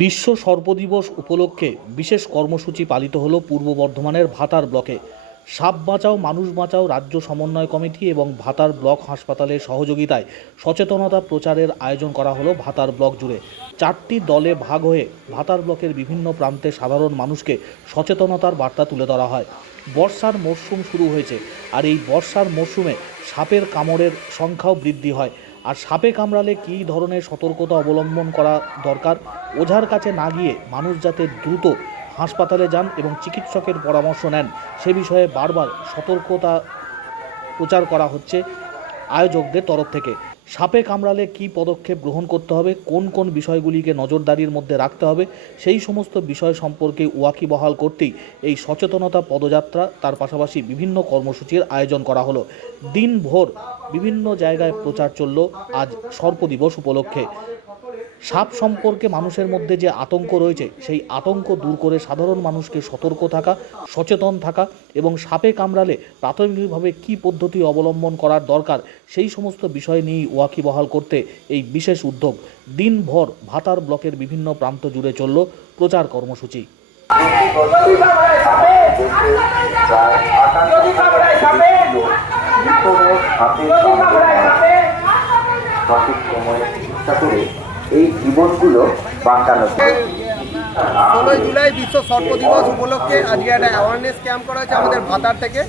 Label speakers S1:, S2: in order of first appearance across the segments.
S1: বিশ্ব সর্পদিবস উপলক্ষে বিশেষ কর্মসূচি পালিত হল পূর্ব বর্ধমানের ভাতার ব্লকে। সাপ বাঁচাও, মানুষ বাঁচাও রাজ্য সমন্বয় কমিটি এবং ভাতার ব্লক হাসপাতালের সহযোগিতায় সচেতনতা প্রচারের আয়োজন করা হলো ভাতার ব্লক জুড়ে। চারটি দলে ভাগ হয়ে ভাতার ব্লকের বিভিন্ন প্রান্তে সাধারণ মানুষকে সচেতনতার বার্তা তুলে ধরা হয়। বর্ষার মরশুম শুরু হয়েছে, আর এই বর্ষার মরশুমে সাপের কামড়ের সংখ্যাও বৃদ্ধি হয়। আর সাপে কামড়ালে কী ধরনের সতর্কতা অবলম্বন করা দরকার? ওঝার কাছে না গিয়ে মানুষ যাতে দ্রুত হাসপাতালে যান এবং চিকিৎসকের পরামর্শ নেন, সে বিষয়ে বারবার সতর্কতা প্রচার করা হচ্ছে। আয়োজকদের তরফ থেকে। সাপে কামড়ালে কি পদক্ষেপ গ্রহণ করতে হবে? কোন কোন বিষয়গুলিকে নজরদারির মধ্যে রাখতে হবে? সেই সমস্ত বিষয় সম্পর্কে ওয়াকিবহাল করতেই এই সচেতনতা পদযাত্রা, তার পাশাপাশি বিভিন্ন কর্মসূচির আয়োজন করা হলো। দিনভর বিভিন্ন জায়গায় প্রচার চলল। আজ সর্প দিবস উপলক্ষে। সাপ সম্পর্কে মানুষের মধ্যে যে আতঙ্ক রয়েছে সেই আতঙ্ক দূর করে সাধারণ মানুষকে সতর্ক থাকা সচেতন থাকা এবং সাপে কামড়ালে প্রাথমিকভাবে কী পদ্ধতি অবলম্বন করার দরকার সেই সমস্ত বিষয় নিয়েই ওয়াকিবহাল করতে এই বিশেষ উদ্যোগ দিনভর ভাতার ব্লকের বিভিন্ন প্রান্ত জুড়ে চলল প্রচার কর্মসূচি
S2: সঠিক সময়ে চিকিৎসা করে এই জীবনগুলো বাঁচানো।
S3: ষোলোই জুলাই বিশ্ব সর্প দিবস উপলক্ষে আজকে একটা অ্যাওয়ারনেস ক্যাম্প করা হয়েছে আমাদের ভাতার থেকে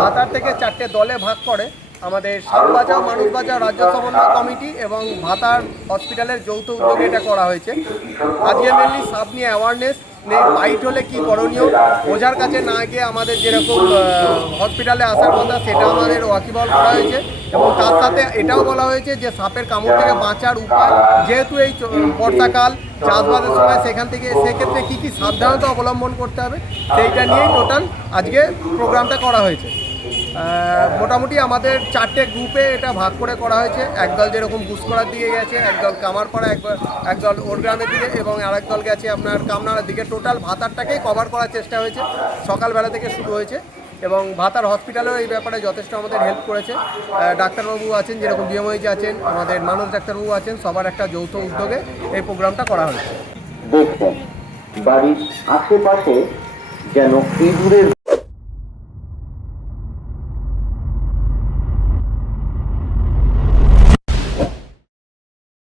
S3: ভাতার থেকে চারটে দলে ভাগ করে আমাদের সাপ বাঁচাও মানুষ রাজ্য সমন্বয় কমিটি এবং ভাতার হসপিটালের যৌথ উদ্যোগে এটা করা হয়েছে আজকে মেনলি সাপ নিয়ে অ্যাওয়ারনেস বাইট হলে কি করণীয়? ওঝার কাছে না গিয়ে আমাদের যেরকম হসপিটালে আসার কথা, সেটা আমাদের ওয়াকিবল করা হয়েছে। এবং তার সাথে এটাও বলা হয়েছে যে, সাপের কামড় থেকে বাঁচার উপায়, যেহেতু এই বর্ষাকাল, চাষবাসের সময় সেখান থেকে, সেক্ষেত্রে কী কী সাবধানতা অবলম্বন করতে হবে, সেইটা নিয়েই টোটাল আজকে প্রোগ্রামটা করা হয়েছে। মোটামুটি আমাদের চারটে গ্রুপে এটা ভাগ করে করা হয়েছে। একদল যেরকম বুসকরার দিকে গেছে, একদল কামারপাড়া, একদল একদল ওর গ্রামের দিকে এবং আরেক দল গেছে আপনার কামনাড়ার দিকে। টোটাল ভাতারটাকেই কভার করার চেষ্টা হয়েছে। সকালবেলা থেকে শুরু হয়েছে এবং ভাতার হসপিটালেও এই ব্যাপারে যথেষ্ট আমাদের হেল্প করেছে। ডাক্তারবাবু আছেন, যেরকম বিএমওইজি আছেন, আমাদের মানুষ ডাক্তারবাবু আছেন, সবার একটা যৌথ উদ্যোগে এই প্রোগ্রামটা করা হয়েছে।
S2: দেখবেন বাড়ির আশেপাশে যেন